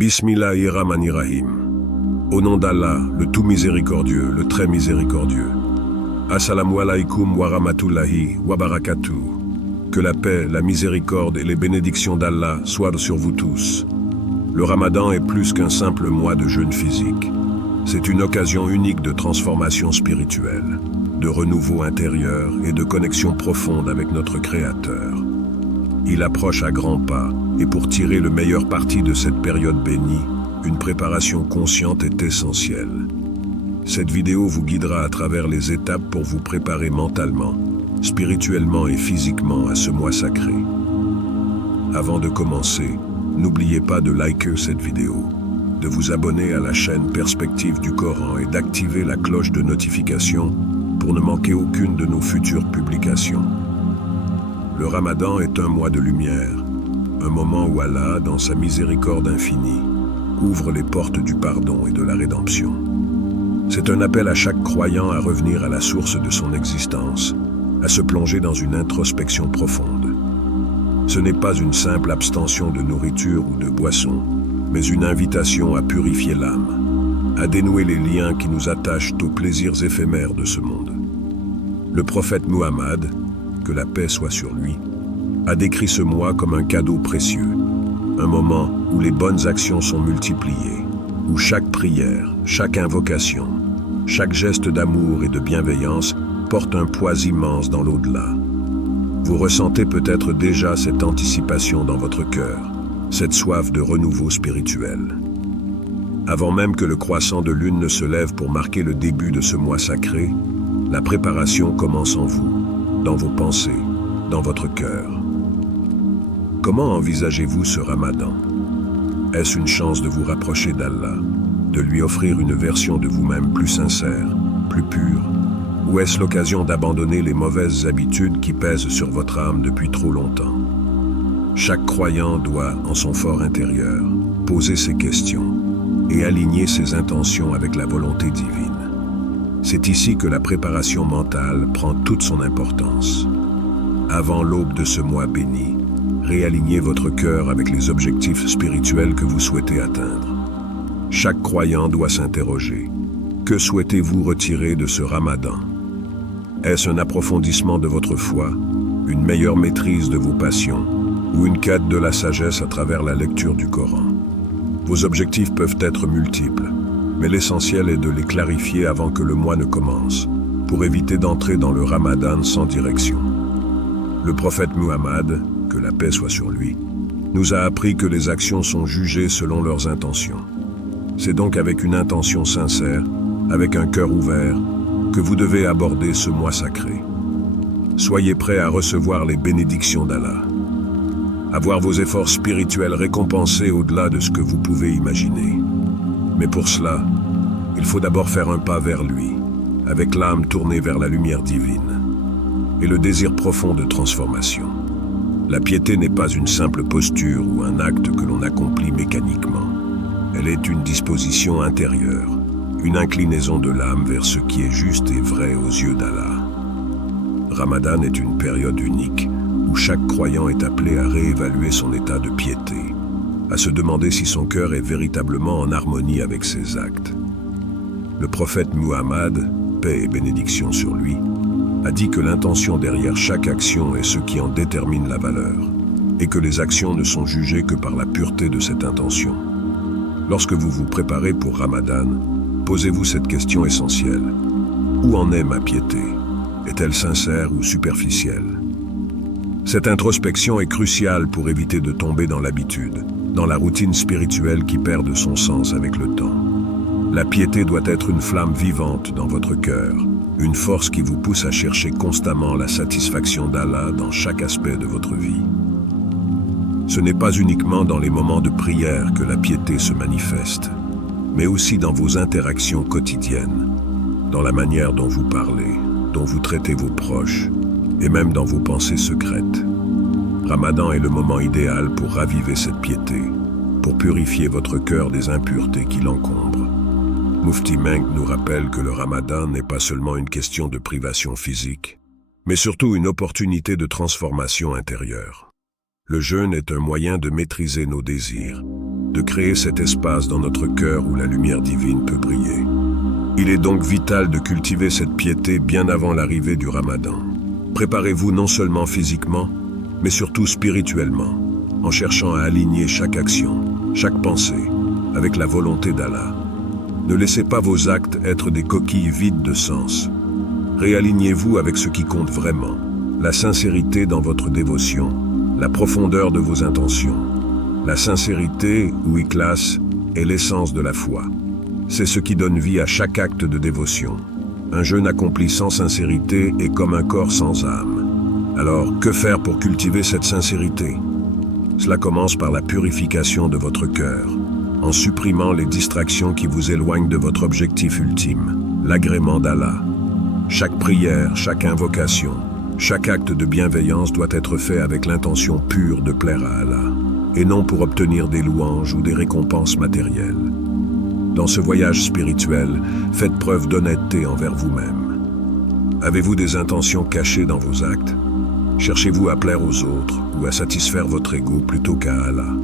Bismillahirrahmanirrahim. Au nom d'Allah, le tout miséricordieux, le très miséricordieux. Assalamu alaikum wa rahmatullahi wa barakatuh. Que la paix, la miséricorde et les bénédictions d'Allah soient sur vous tous. Le Ramadan est plus qu'un simple mois de jeûne physique. C'est une occasion unique de transformation spirituelle, de renouveau intérieur et de connexion profonde avec notre Créateur. Il approche à grands pas, et pour tirer le meilleur parti de cette période bénie, une préparation consciente est essentielle. Cette vidéo vous guidera à travers les étapes pour vous préparer mentalement, spirituellement et physiquement à ce mois sacré. Avant de commencer, n'oubliez pas de liker cette vidéo, de vous abonner à la chaîne Perspective du Coran et d'activer la cloche de notification pour ne manquer aucune de nos futures publications. Le Ramadan est un mois de lumière, un moment où Allah, dans sa miséricorde infinie, ouvre les portes du pardon et de la rédemption. C'est un appel à chaque croyant à revenir à la source de son existence, à se plonger dans une introspection profonde. Ce n'est pas une simple abstention de nourriture ou de boisson, mais une invitation à purifier l'âme, à dénouer les liens qui nous attachent aux plaisirs éphémères de ce monde. Le prophète Muhammad, que la paix soit sur lui, a décrit ce mois comme un cadeau précieux, un moment où les bonnes actions sont multipliées, où chaque prière, chaque invocation, chaque geste d'amour et de bienveillance porte un poids immense dans l'au-delà. Vous ressentez peut-être déjà cette anticipation dans votre cœur, cette soif de renouveau spirituel. Avant même que le croissant de lune ne se lève pour marquer le début de ce mois sacré, la préparation commence en vous, dans vos pensées, dans votre cœur. Comment envisagez-vous ce Ramadan? Est-ce une chance de vous rapprocher d'Allah, de lui offrir une version de vous-même plus sincère, plus pure? Ou est-ce l'occasion d'abandonner les mauvaises habitudes qui pèsent sur votre âme depuis trop longtemps? Chaque croyant doit, en son fort intérieur, poser ses questions et aligner ses intentions avec la volonté divine. C'est ici que la préparation mentale prend toute son importance. Avant l'aube de ce mois béni, réalignez votre cœur avec les objectifs spirituels que vous souhaitez atteindre. Chaque croyant doit s'interroger. Que souhaitez-vous retirer de ce Ramadan? Est-ce un approfondissement de votre foi, une meilleure maîtrise de vos passions, ou une quête de la sagesse à travers la lecture du Coran? Vos objectifs peuvent être multiples, mais l'essentiel est de les clarifier avant que le mois ne commence, pour éviter d'entrer dans le Ramadan sans direction. Le prophète Muhammad, que la paix soit sur lui, nous a appris que les actions sont jugées selon leurs intentions. C'est donc avec une intention sincère, avec un cœur ouvert, que vous devez aborder ce mois sacré. Soyez prêts à recevoir les bénédictions d'Allah, à voir vos efforts spirituels récompensés au-delà de ce que vous pouvez imaginer. Mais pour cela, il faut d'abord faire un pas vers lui, avec l'âme tournée vers la lumière divine, et le désir profond de transformation. La piété n'est pas une simple posture ou un acte que l'on accomplit mécaniquement. Elle est une disposition intérieure, une inclinaison de l'âme vers ce qui est juste et vrai aux yeux d'Allah. Ramadan est une période unique où chaque croyant est appelé à réévaluer son état de piété, à se demander si son cœur est véritablement en harmonie avec ses actes. Le prophète Muhammad, paix et bénédiction sur lui, a dit que l'intention derrière chaque action est ce qui en détermine la valeur, et que les actions ne sont jugées que par la pureté de cette intention. Lorsque vous vous préparez pour Ramadan, posez-vous cette question essentielle. Où en est ma piété? Est-elle sincère ou superficielle? Cette introspection est cruciale pour éviter de tomber dans l'habitude, dans la routine spirituelle qui perd de son sens avec le temps. La piété doit être une flamme vivante dans votre cœur, une force qui vous pousse à chercher constamment la satisfaction d'Allah dans chaque aspect de votre vie. Ce n'est pas uniquement dans les moments de prière que la piété se manifeste, mais aussi dans vos interactions quotidiennes, dans la manière dont vous parlez, dont vous traitez vos proches, et même dans vos pensées secrètes. Ramadan est le moment idéal pour raviver cette piété, pour purifier votre cœur des impuretés qui l'encombrent. Mufti Menk nous rappelle que le Ramadan n'est pas seulement une question de privation physique, mais surtout une opportunité de transformation intérieure. Le jeûne est un moyen de maîtriser nos désirs, de créer cet espace dans notre cœur où la lumière divine peut briller. Il est donc vital de cultiver cette piété bien avant l'arrivée du Ramadan. Préparez-vous non seulement physiquement, mais surtout spirituellement, en cherchant à aligner chaque action, chaque pensée, avec la volonté d'Allah. Ne laissez pas vos actes être des coquilles vides de sens. Réalignez-vous avec ce qui compte vraiment, la sincérité dans votre dévotion, la profondeur de vos intentions. La sincérité, ou ikhlas, est l'essence de la foi. C'est ce qui donne vie à chaque acte de dévotion. Un jeûne accompli sans sincérité est comme un corps sans âme. Alors, que faire pour cultiver cette sincérité? Cela commence par la purification de votre cœur, en supprimant les distractions qui vous éloignent de votre objectif ultime, l'agrément d'Allah. Chaque prière, chaque invocation, chaque acte de bienveillance doit être fait avec l'intention pure de plaire à Allah, et non pour obtenir des louanges ou des récompenses matérielles. Dans ce voyage spirituel, faites preuve d'honnêteté envers vous-même. Avez-vous des intentions cachées dans vos actes? Cherchez-vous à plaire aux autres ou à satisfaire votre ego plutôt qu'à Allah?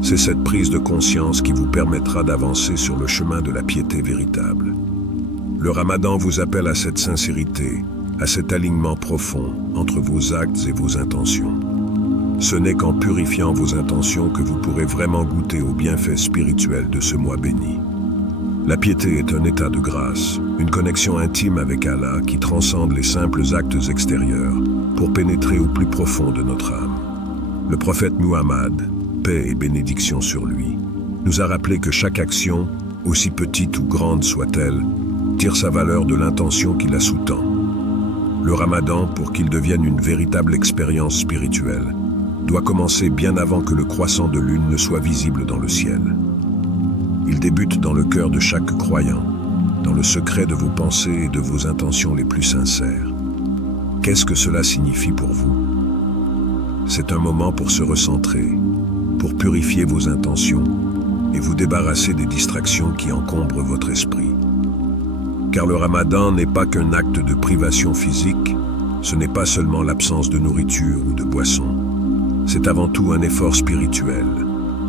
C'est cette prise de conscience qui vous permettra d'avancer sur le chemin de la piété véritable. Le Ramadan vous appelle à cette sincérité, à cet alignement profond entre vos actes et vos intentions. Ce n'est qu'en purifiant vos intentions que vous pourrez vraiment goûter aux bienfaits spirituels de ce mois béni. La piété est un état de grâce, une connexion intime avec Allah qui transcende les simples actes extérieurs pour pénétrer au plus profond de notre âme. Le prophète Muhammad, paix et bénédiction sur lui, nous a rappelé que chaque action, aussi petite ou grande soit-elle, tire sa valeur de l'intention qui la sous-tend. Le Ramadan, pour qu'il devienne une véritable expérience spirituelle, doit commencer bien avant que le croissant de lune ne soit visible dans le ciel. Il débute dans le cœur de chaque croyant, dans le secret de vos pensées et de vos intentions les plus sincères. Qu'est-ce que cela signifie pour vous? C'est un moment pour se recentrer, pour purifier vos intentions et vous débarrasser des distractions qui encombrent votre esprit. Car le Ramadan n'est pas qu'un acte de privation physique, ce n'est pas seulement l'absence de nourriture ou de boisson. C'est avant tout un effort spirituel,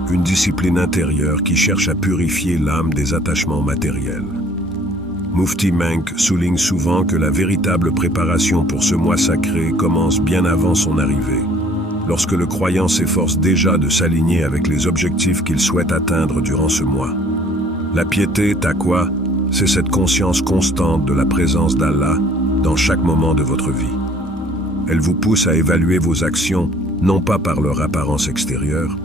une discipline intérieure qui cherche à purifier l'âme des attachements matériels. Mufti Menk souligne souvent que la véritable préparation pour ce mois sacré commence bien avant son arrivée, lorsque le croyant s'efforce déjà de s'aligner avec les objectifs qu'il souhaite atteindre durant ce mois. La piété, taqwa, c'est cette conscience constante de la présence d'Allah dans chaque moment de votre vie. Elle vous pousse à évaluer vos actions, non pas par leur apparence extérieure,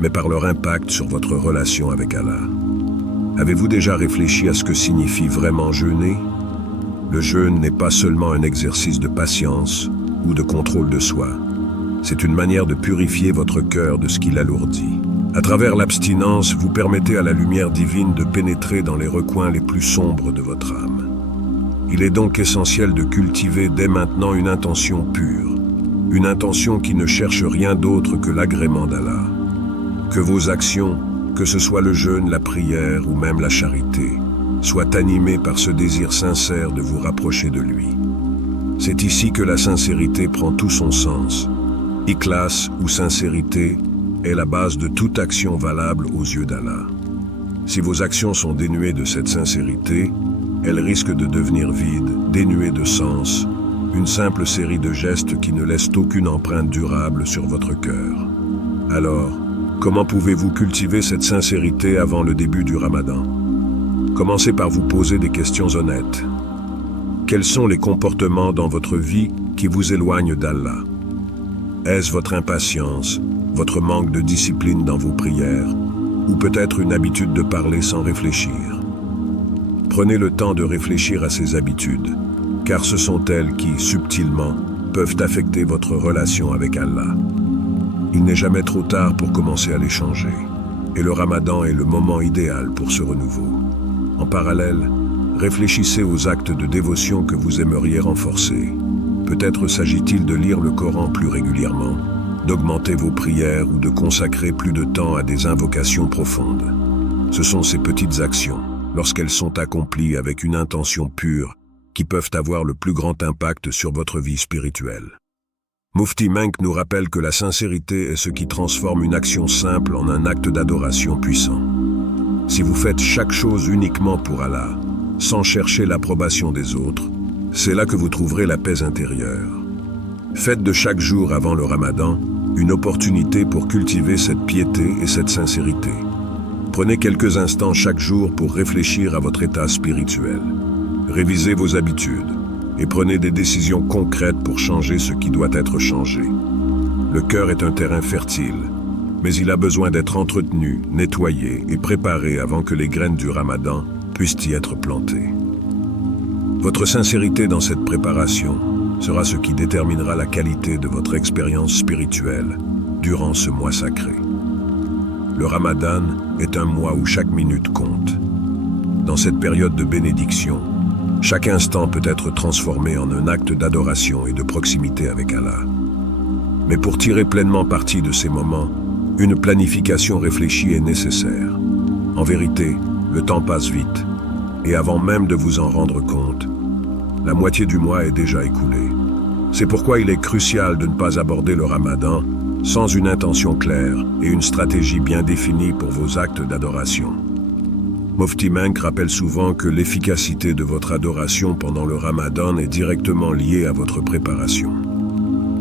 mais par leur impact sur votre relation avec Allah. Avez-vous déjà réfléchi à ce que signifie vraiment jeûner? Le jeûne n'est pas seulement un exercice de patience ou de contrôle de soi. C'est une manière de purifier votre cœur de ce qui l'alourdit. À travers l'abstinence, vous permettez à la lumière divine de pénétrer dans les recoins les plus sombres de votre âme. Il est donc essentiel de cultiver dès maintenant une intention pure, une intention qui ne cherche rien d'autre que l'agrément d'Allah. Que vos actions, que ce soit le jeûne, la prière ou même la charité, soient animées par ce désir sincère de vous rapprocher de lui. C'est ici que la sincérité prend tout son sens. Ikhlas ou sincérité est la base de toute action valable aux yeux d'Allah. Si vos actions sont dénuées de cette sincérité, elles risquent de devenir vides, dénuées de sens, une simple série de gestes qui ne laissent aucune empreinte durable sur votre cœur. Alors, comment pouvez-vous cultiver cette sincérité avant le début du Ramadan? Commencez par vous poser des questions honnêtes. Quels sont les comportements dans votre vie qui vous éloignent d'Allah? Est-ce votre impatience, votre manque de discipline dans vos prières, ou peut-être une habitude de parler sans réfléchir? Prenez le temps de réfléchir à ces habitudes, car ce sont elles qui, subtilement, peuvent affecter votre relation avec Allah. Il n'est jamais trop tard pour commencer à les changer, et le Ramadan est le moment idéal pour ce renouveau. En parallèle, réfléchissez aux actes de dévotion que vous aimeriez renforcer. Peut-être s'agit-il de lire le Coran plus régulièrement, d'augmenter vos prières ou de consacrer plus de temps à des invocations profondes. Ce sont ces petites actions, lorsqu'elles sont accomplies avec une intention pure, qui peuvent avoir le plus grand impact sur votre vie spirituelle. Mufti Menk nous rappelle que la sincérité est ce qui transforme une action simple en un acte d'adoration puissant. Si vous faites chaque chose uniquement pour Allah, sans chercher l'approbation des autres, c'est là que vous trouverez la paix intérieure. Faites de chaque jour avant le Ramadan une opportunité pour cultiver cette piété et cette sincérité. Prenez quelques instants chaque jour pour réfléchir à votre état spirituel. Révisez vos habitudes et prenez des décisions concrètes pour changer ce qui doit être changé. Le cœur est un terrain fertile, mais il a besoin d'être entretenu, nettoyé et préparé avant que les graines du Ramadan puissent y être plantées. Votre sincérité dans cette préparation sera ce qui déterminera la qualité de votre expérience spirituelle durant ce mois sacré. Le Ramadan est un mois où chaque minute compte. Dans cette période de bénédiction, chaque instant peut être transformé en un acte d'adoration et de proximité avec Allah. Mais pour tirer pleinement parti de ces moments, une planification réfléchie est nécessaire. En vérité, le temps passe vite, et avant même de vous en rendre compte, la moitié du mois est déjà écoulée. C'est pourquoi il est crucial de ne pas aborder le Ramadan sans une intention claire et une stratégie bien définie pour vos actes d'adoration. Mufti Menk rappelle souvent que l'efficacité de votre adoration pendant le Ramadan est directement liée à votre préparation.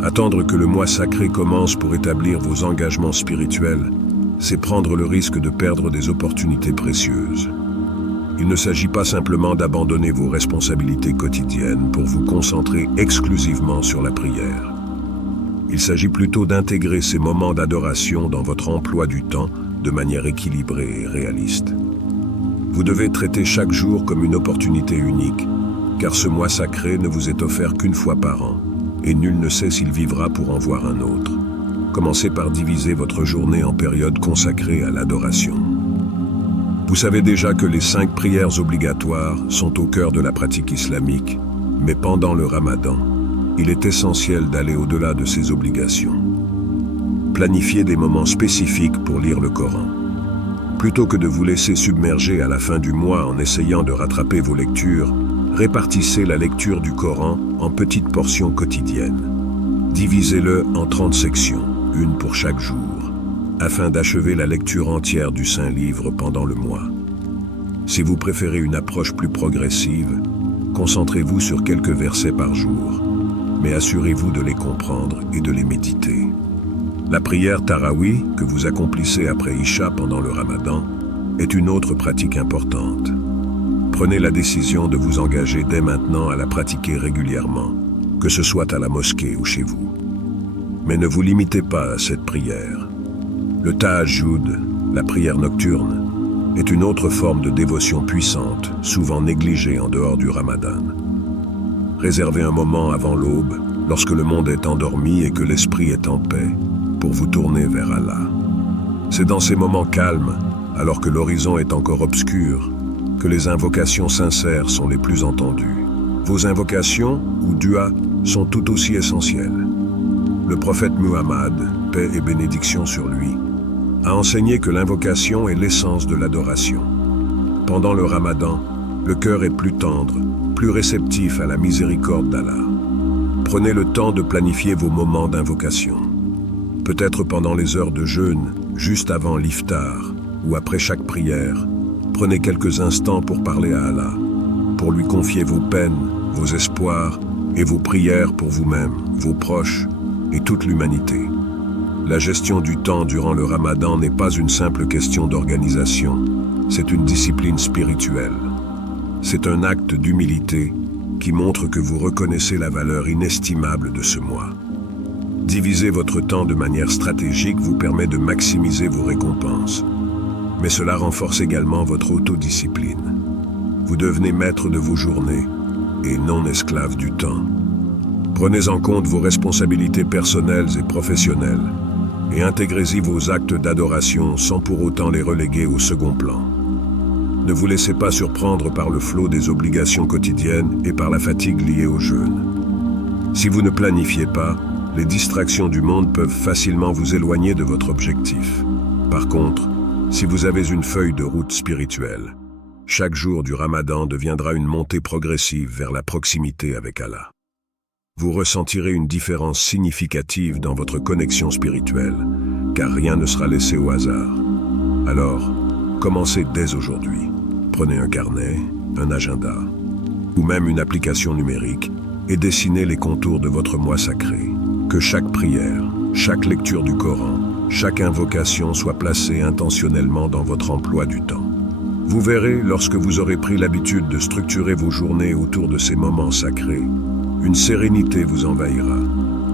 Attendre que le mois sacré commence pour établir vos engagements spirituels, c'est prendre le risque de perdre des opportunités précieuses. Il ne s'agit pas simplement d'abandonner vos responsabilités quotidiennes pour vous concentrer exclusivement sur la prière. Il s'agit plutôt d'intégrer ces moments d'adoration dans votre emploi du temps de manière équilibrée et réaliste. Vous devez traiter chaque jour comme une opportunité unique, car ce mois sacré ne vous est offert qu'une fois par an, et nul ne sait s'il vivra pour en voir un autre. Commencez par diviser votre journée en périodes consacrées à l'adoration. Vous savez déjà que les 5 prières obligatoires sont au cœur de la pratique islamique, mais pendant le Ramadan, il est essentiel d'aller au-delà de ces obligations. Planifiez des moments spécifiques pour lire le Coran. Plutôt que de vous laisser submerger à la fin du mois en essayant de rattraper vos lectures, répartissez la lecture du Coran en petites portions quotidiennes. Divisez-le en 30 sections, une pour chaque jour, afin d'achever la lecture entière du Saint-Livre pendant le mois. Si vous préférez une approche plus progressive, concentrez-vous sur quelques versets par jour, mais assurez-vous de les comprendre et de les méditer. La prière Tarawih, que vous accomplissez après Isha pendant le Ramadan, est une autre pratique importante. Prenez la décision de vous engager dès maintenant à la pratiquer régulièrement, que ce soit à la mosquée ou chez vous. Mais ne vous limitez pas à cette prière. Le Tahajjud, la prière nocturne, est une autre forme de dévotion puissante, souvent négligée en dehors du Ramadan. Réservez un moment avant l'aube, lorsque le monde est endormi et que l'esprit est en paix, pour vous tourner vers Allah. C'est dans ces moments calmes, alors que l'horizon est encore obscur, que les invocations sincères sont les plus entendues. Vos invocations, ou duas, sont tout aussi essentielles. Le prophète Muhammad, paix et bénédiction sur lui, a enseigné que l'invocation est l'essence de l'adoration. Pendant le Ramadan, le cœur est plus tendre, plus réceptif à la miséricorde d'Allah. Prenez le temps de planifier vos moments d'invocation. Peut-être pendant les heures de jeûne, juste avant l'iftar, ou après chaque prière, prenez quelques instants pour parler à Allah, pour lui confier vos peines, vos espoirs et vos prières pour vous-même, vos proches et toute l'humanité. La gestion du temps durant le Ramadan n'est pas une simple question d'organisation, c'est une discipline spirituelle. C'est un acte d'humilité qui montre que vous reconnaissez la valeur inestimable de ce mois. Diviser votre temps de manière stratégique vous permet de maximiser vos récompenses. Mais cela renforce également votre autodiscipline. Vous devenez maître de vos journées et non esclave du temps. Prenez en compte vos responsabilités personnelles et professionnelles et intégrez-y vos actes d'adoration sans pour autant les reléguer au second plan. Ne vous laissez pas surprendre par le flot des obligations quotidiennes et par la fatigue liée au jeûne. Si vous ne planifiez pas, les distractions du monde peuvent facilement vous éloigner de votre objectif. Par contre, si vous avez une feuille de route spirituelle, chaque jour du Ramadan deviendra une montée progressive vers la proximité avec Allah. vous ressentirez une différence significative dans votre connexion spirituelle, car rien ne sera laissé au hasard. Alors, commencez dès aujourd'hui. Prenez un carnet, un agenda, ou même une application numérique, et dessinez les contours de votre mois sacré. Que chaque prière, chaque lecture du Coran, chaque invocation soit placée intentionnellement dans votre emploi du temps. Vous verrez, lorsque vous aurez pris l'habitude de structurer vos journées autour de ces moments sacrés, une sérénité vous envahira,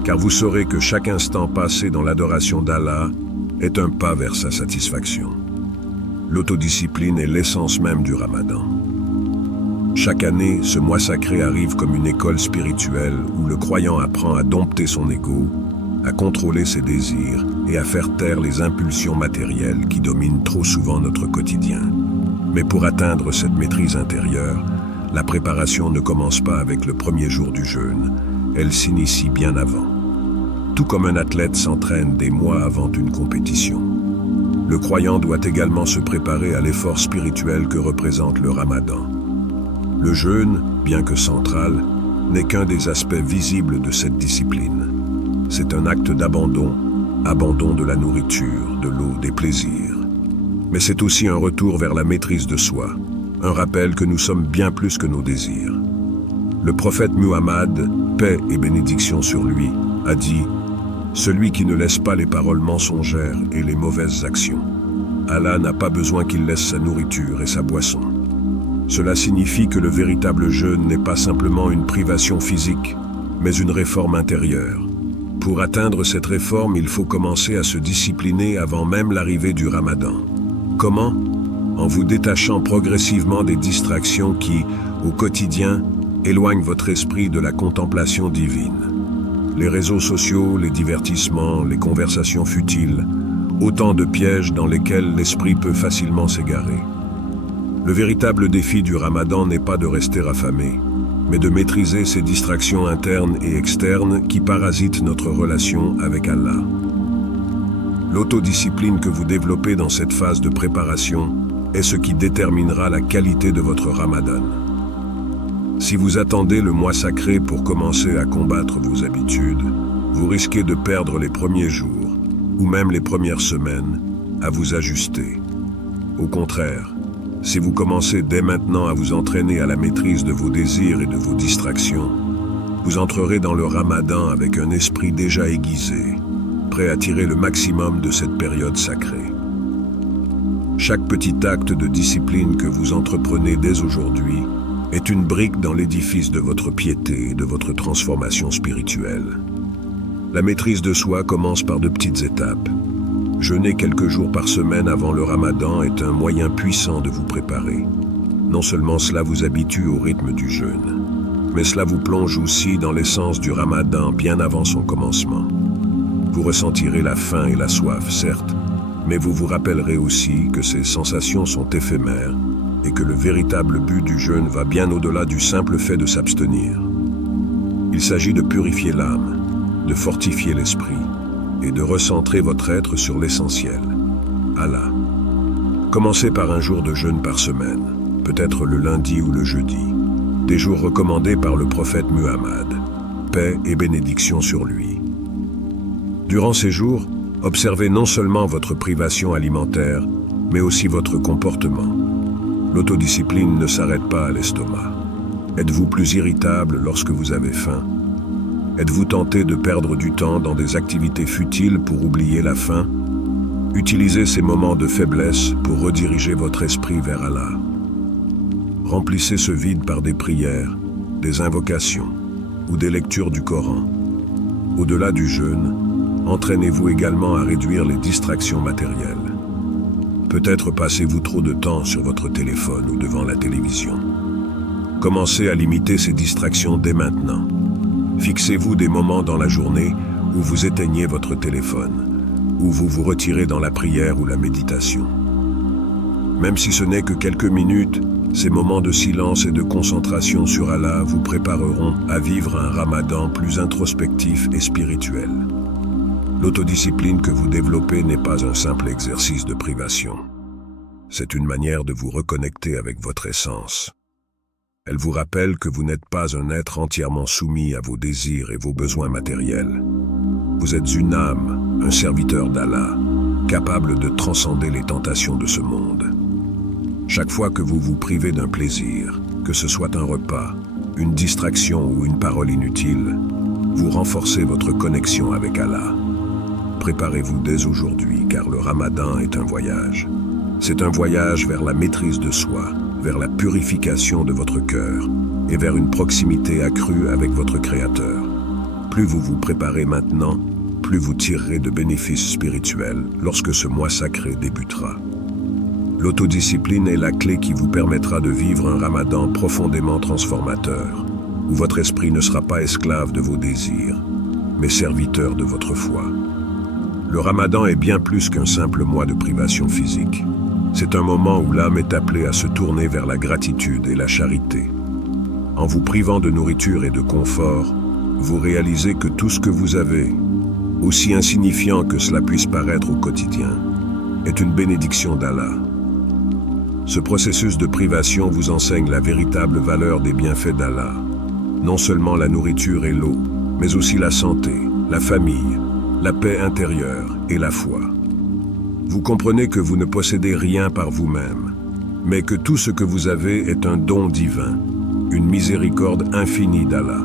car vous saurez que chaque instant passé dans l'adoration d'Allah est un pas vers sa satisfaction. L'autodiscipline est l'essence même du Ramadan. Chaque année, ce mois sacré arrive comme une école spirituelle où le croyant apprend à dompter son ego, à contrôler ses désirs et à faire taire les impulsions matérielles qui dominent trop souvent notre quotidien. Mais pour atteindre cette maîtrise intérieure, la préparation ne commence pas avec le premier jour du jeûne, elle s'initie bien avant. Tout comme un athlète s'entraîne des mois avant une compétition. Le croyant doit également se préparer à l'effort spirituel que représente le Ramadan. Le jeûne, bien que central, n'est qu'un des aspects visibles de cette discipline. C'est un acte d'abandon, abandon de la nourriture, de l'eau, des plaisirs. Mais c'est aussi un retour vers la maîtrise de soi, un rappel que nous sommes bien plus que nos désirs. Le prophète Muhammad, paix et bénédiction sur lui, a dit « Celui qui ne laisse pas les paroles mensongères et les mauvaises actions, Allah n'a pas besoin qu'il laisse sa nourriture et sa boisson. » Cela signifie que le véritable jeûne n'est pas simplement une privation physique, mais une réforme intérieure. Pour atteindre cette réforme, il faut commencer à se discipliner avant même l'arrivée du Ramadan. Comment ? En vous détachant progressivement des distractions qui, au quotidien, éloignent votre esprit de la contemplation divine. Les réseaux sociaux, les divertissements, les conversations futiles, autant de pièges dans lesquels l'esprit peut facilement s'égarer. Le véritable défi du Ramadan n'est pas de rester affamé, mais de maîtriser ces distractions internes et externes qui parasitent notre relation avec Allah. L'autodiscipline que vous développez dans cette phase de préparation est ce qui déterminera la qualité de votre Ramadan. Si vous attendez le mois sacré pour commencer à combattre vos habitudes, vous risquez de perdre les premiers jours, ou même les premières semaines, à vous ajuster. Au contraire, si vous commencez dès maintenant à vous entraîner à la maîtrise de vos désirs et de vos distractions, vous entrerez dans le Ramadan avec un esprit déjà aiguisé, prêt à tirer le maximum de cette période sacrée. Chaque petit acte de discipline que vous entreprenez dès aujourd'hui est une brique dans l'édifice de votre piété et de votre transformation spirituelle. La maîtrise de soi commence par de petites étapes. Jeûner quelques jours par semaine avant le Ramadan est un moyen puissant de vous préparer. Non seulement cela vous habitue au rythme du jeûne, mais cela vous plonge aussi dans l'essence du Ramadan bien avant son commencement. Vous ressentirez la faim et la soif, certes, mais vous vous rappellerez aussi que ces sensations sont éphémères et que le véritable but du jeûne va bien au-delà du simple fait de s'abstenir. Il s'agit de purifier l'âme, de fortifier l'esprit et de recentrer votre être sur l'essentiel, Allah. Commencez par un jour de jeûne par semaine, peut-être le lundi ou le jeudi, des jours recommandés par le prophète Muhammad, paix et bénédiction sur lui. Durant ces jours, observez non seulement votre privation alimentaire, mais aussi votre comportement. L'autodiscipline ne s'arrête pas à l'estomac. Êtes-vous plus irritable lorsque vous avez faim ? Êtes-vous tenté de perdre du temps dans des activités futiles pour oublier la faim ? Utilisez ces moments de faiblesse pour rediriger votre esprit vers Allah. Remplissez ce vide par des prières, des invocations ou des lectures du Coran. Au-delà du jeûne, entraînez-vous également à réduire les distractions matérielles. Peut-être passez-vous trop de temps sur votre téléphone ou devant la télévision. Commencez à limiter ces distractions dès maintenant. Fixez-vous des moments dans la journée où vous éteignez votre téléphone, où vous vous retirez dans la prière ou la méditation. Même si ce n'est que quelques minutes, ces moments de silence et de concentration sur Allah vous prépareront à vivre un Ramadan plus introspectif et spirituel. L'autodiscipline que vous développez n'est pas un simple exercice de privation. C'est une manière de vous reconnecter avec votre essence. Elle vous rappelle que vous n'êtes pas un être entièrement soumis à vos désirs et vos besoins matériels. Vous êtes une âme, un serviteur d'Allah, capable de transcender les tentations de ce monde. Chaque fois que vous vous privez d'un plaisir, que ce soit un repas, une distraction ou une parole inutile, vous renforcez votre connexion avec Allah. Préparez-vous dès aujourd'hui, car le Ramadan est un voyage. C'est un voyage vers la maîtrise de soi, vers la purification de votre cœur et vers une proximité accrue avec votre Créateur. Plus vous vous préparez maintenant, plus vous tirerez de bénéfices spirituels lorsque ce mois sacré débutera. L'autodiscipline est la clé qui vous permettra de vivre un Ramadan profondément transformateur, où votre esprit ne sera pas esclave de vos désirs, mais serviteur de votre foi. Le Ramadan est bien plus qu'un simple mois de privation physique. C'est un moment où l'âme est appelée à se tourner vers la gratitude et la charité. En vous privant de nourriture et de confort, vous réalisez que tout ce que vous avez, aussi insignifiant que cela puisse paraître au quotidien, est une bénédiction d'Allah. Ce processus de privation vous enseigne la véritable valeur des bienfaits d'Allah. Non seulement la nourriture et l'eau, mais aussi la santé, la famille, la paix intérieure et la foi. Vous comprenez que vous ne possédez rien par vous-même, mais que tout ce que vous avez est un don divin, une miséricorde infinie d'Allah.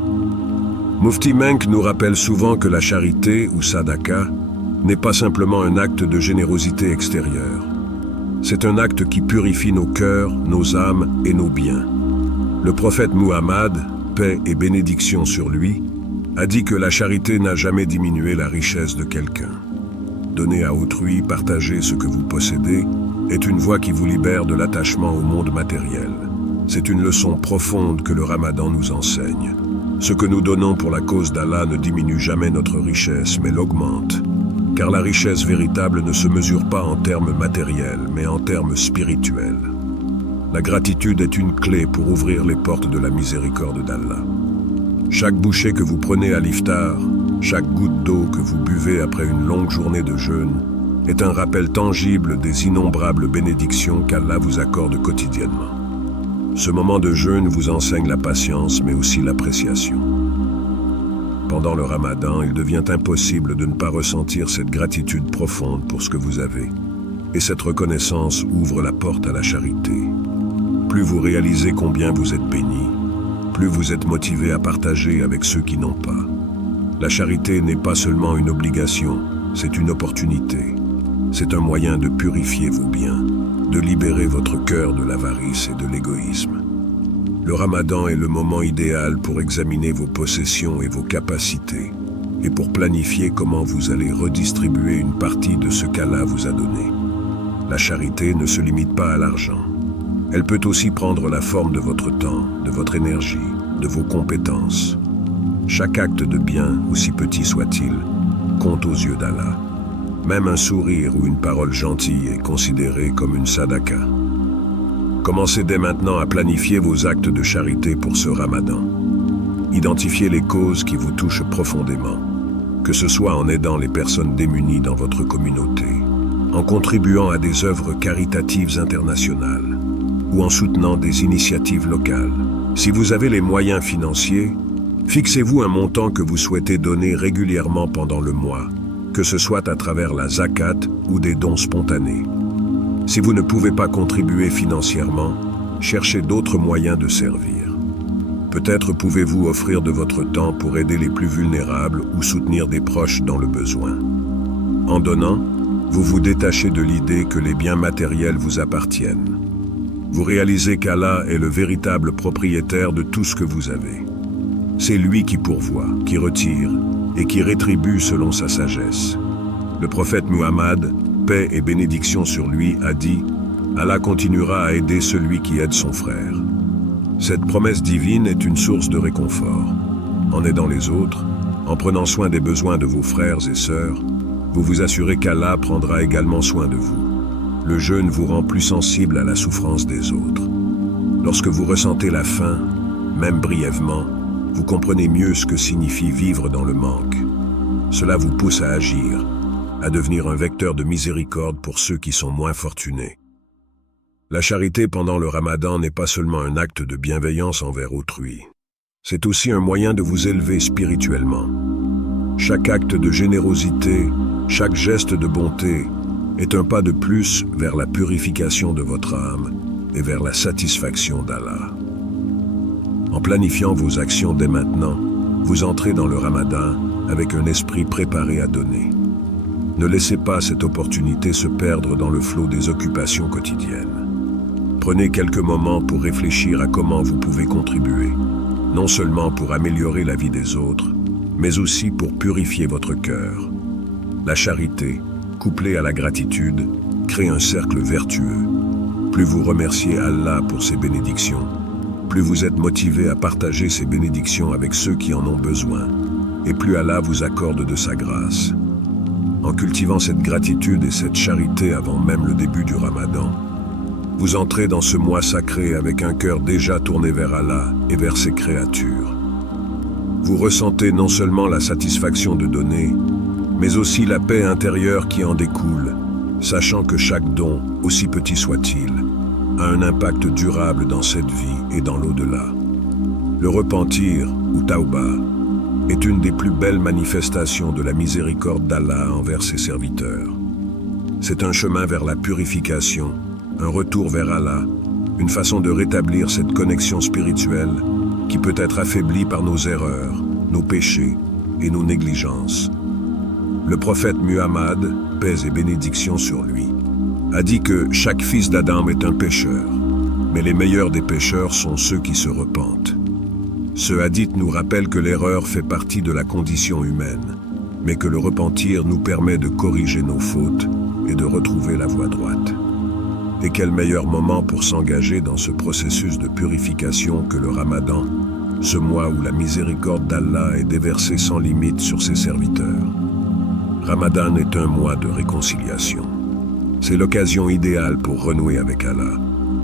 Mufti Menk nous rappelle souvent que la charité, ou sadaka, n'est pas simplement un acte de générosité extérieure. C'est un acte qui purifie nos cœurs, nos âmes et nos biens. Le prophète Muhammad, paix et bénédiction sur lui, a dit que la charité n'a jamais diminué la richesse de quelqu'un. Donner à autrui, partager ce que vous possédez, est une voie qui vous libère de l'attachement au monde matériel. C'est une leçon profonde que le Ramadan nous enseigne. Ce que nous donnons pour la cause d'Allah ne diminue jamais notre richesse, mais l'augmente. Car la richesse véritable ne se mesure pas en termes matériels, mais en termes spirituels. La gratitude est une clé pour ouvrir les portes de la miséricorde d'Allah. Chaque bouchée que vous prenez à l'iftar, chaque goutte d'eau que vous buvez après une longue journée de jeûne, est un rappel tangible des innombrables bénédictions qu'Allah vous accorde quotidiennement. Ce moment de jeûne vous enseigne la patience, mais aussi l'appréciation. Pendant le Ramadan, il devient impossible de ne pas ressentir cette gratitude profonde pour ce que vous avez. Et cette reconnaissance ouvre la porte à la charité. Plus vous réalisez combien vous êtes béni, plus vous êtes motivé à partager avec ceux qui n'ont pas. La charité n'est pas seulement une obligation, c'est une opportunité. C'est un moyen de purifier vos biens, de libérer votre cœur de l'avarice et de l'égoïsme. Le Ramadan est le moment idéal pour examiner vos possessions et vos capacités, et pour planifier comment vous allez redistribuer une partie de ce qu'Allah vous a donné. La charité ne se limite pas à l'argent. Elle peut aussi prendre la forme de votre temps, de votre énergie, de vos compétences. Chaque acte de bien, aussi petit soit-il, compte aux yeux d'Allah. Même un sourire ou une parole gentille est considéré comme une sadaka. Commencez dès maintenant à planifier vos actes de charité pour ce Ramadan. Identifiez les causes qui vous touchent profondément, que ce soit en aidant les personnes démunies dans votre communauté, en contribuant à des œuvres caritatives internationales ou en soutenant des initiatives locales. Si vous avez les moyens financiers, fixez-vous un montant que vous souhaitez donner régulièrement pendant le mois, que ce soit à travers la zakat ou des dons spontanés. Si vous ne pouvez pas contribuer financièrement, cherchez d'autres moyens de servir. Peut-être pouvez-vous offrir de votre temps pour aider les plus vulnérables ou soutenir des proches dans le besoin. En donnant, vous vous détachez de l'idée que les biens matériels vous appartiennent. Vous réalisez qu'Allah est le véritable propriétaire de tout ce que vous avez. C'est lui qui pourvoit, qui retire et qui rétribue selon sa sagesse. Le prophète Muhammad, paix et bénédiction sur lui, a dit « Allah continuera à aider celui qui aide son frère ». Cette promesse divine est une source de réconfort. En aidant les autres, en prenant soin des besoins de vos frères et sœurs, vous vous assurez qu'Allah prendra également soin de vous. Le jeûne vous rend plus sensible à la souffrance des autres. Lorsque vous ressentez la faim, même brièvement, vous comprenez mieux ce que signifie vivre dans le manque. Cela vous pousse à agir, à devenir un vecteur de miséricorde pour ceux qui sont moins fortunés. La charité pendant le Ramadan n'est pas seulement un acte de bienveillance envers autrui. C'est aussi un moyen de vous élever spirituellement. Chaque acte de générosité, chaque geste de bonté est un pas de plus vers la purification de votre âme et vers la satisfaction d'Allah. En planifiant vos actions dès maintenant, vous entrez dans le Ramadan avec un esprit préparé à donner. Ne laissez pas cette opportunité se perdre dans le flot des occupations quotidiennes. Prenez quelques moments pour réfléchir à comment vous pouvez contribuer, non seulement pour améliorer la vie des autres, mais aussi pour purifier votre cœur. La charité, couplée à la gratitude, crée un cercle vertueux. Plus vous remerciez Allah pour ses bénédictions, plus vous êtes motivé à partager ces bénédictions avec ceux qui en ont besoin, et plus Allah vous accorde de sa grâce. En cultivant cette gratitude et cette charité avant même le début du Ramadan, vous entrez dans ce mois sacré avec un cœur déjà tourné vers Allah et vers ses créatures. Vous ressentez non seulement la satisfaction de donner, mais aussi la paix intérieure qui en découle, sachant que chaque don, aussi petit soit-il, a un impact durable dans cette vie et dans l'au-delà. Le repentir, ou tauba, est une des plus belles manifestations de la miséricorde d'Allah envers ses serviteurs. C'est un chemin vers la purification, un retour vers Allah, une façon de rétablir cette connexion spirituelle qui peut être affaiblie par nos erreurs, nos péchés et nos négligences. Le prophète Muhammad, paix et bénédiction sur lui, a dit que chaque fils d'Adam est un pécheur, mais les meilleurs des pécheurs sont ceux qui se repentent. Ce hadith nous rappelle que l'erreur fait partie de la condition humaine, mais que le repentir nous permet de corriger nos fautes et de retrouver la voie droite. Et quel meilleur moment pour s'engager dans ce processus de purification que le Ramadan, ce mois où la miséricorde d'Allah est déversée sans limite sur ses serviteurs. Ramadan est un mois de réconciliation. C'est l'occasion idéale pour renouer avec Allah,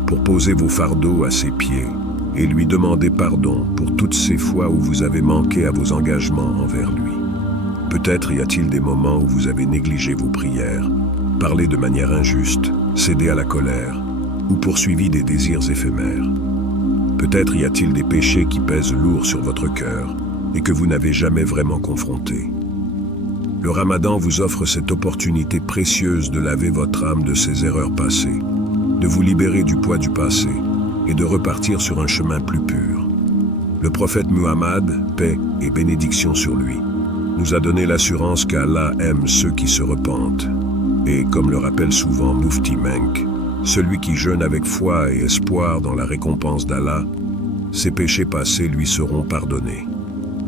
pour poser vos fardeaux à ses pieds et lui demander pardon pour toutes ces fois où vous avez manqué à vos engagements envers lui. Peut-être y a-t-il des moments où vous avez négligé vos prières, parlé de manière injuste, cédé à la colère ou poursuivi des désirs éphémères. Peut-être y a-t-il des péchés qui pèsent lourd sur votre cœur et que vous n'avez jamais vraiment confrontés. Le Ramadan vous offre cette opportunité précieuse de laver votre âme de ses erreurs passées, de vous libérer du poids du passé et de repartir sur un chemin plus pur. Le prophète Muhammad, paix et bénédiction sur lui, nous a donné l'assurance qu'Allah aime ceux qui se repentent. Et comme le rappelle souvent Mufti Menk, celui qui jeûne avec foi et espoir dans la récompense d'Allah, ses péchés passés lui seront pardonnés.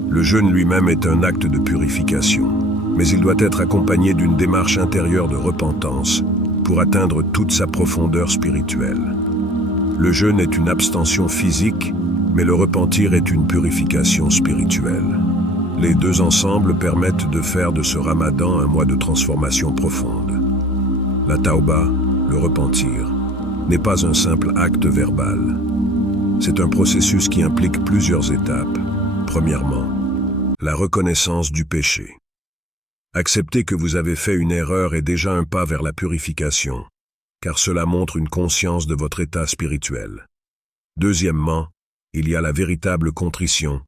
Le jeûne lui-même est un acte de purification, mais il doit être accompagné d'une démarche intérieure de repentance pour atteindre toute sa profondeur spirituelle. Le jeûne est une abstention physique, mais le repentir est une purification spirituelle. Les deux ensemble permettent de faire de ce Ramadan un mois de transformation profonde. La tauba, le repentir, n'est pas un simple acte verbal. C'est un processus qui implique plusieurs étapes. Premièrement, la reconnaissance du péché. Accepter que vous avez fait une erreur est déjà un pas vers la purification, car cela montre une conscience de votre état spirituel. Deuxièmement, il y a la véritable contrition,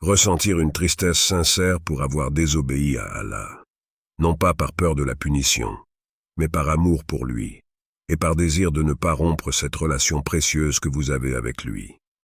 ressentir une tristesse sincère pour avoir désobéi à Allah, non pas par peur de la punition, mais par amour pour lui, et par désir de ne pas rompre cette relation précieuse que vous avez avec lui.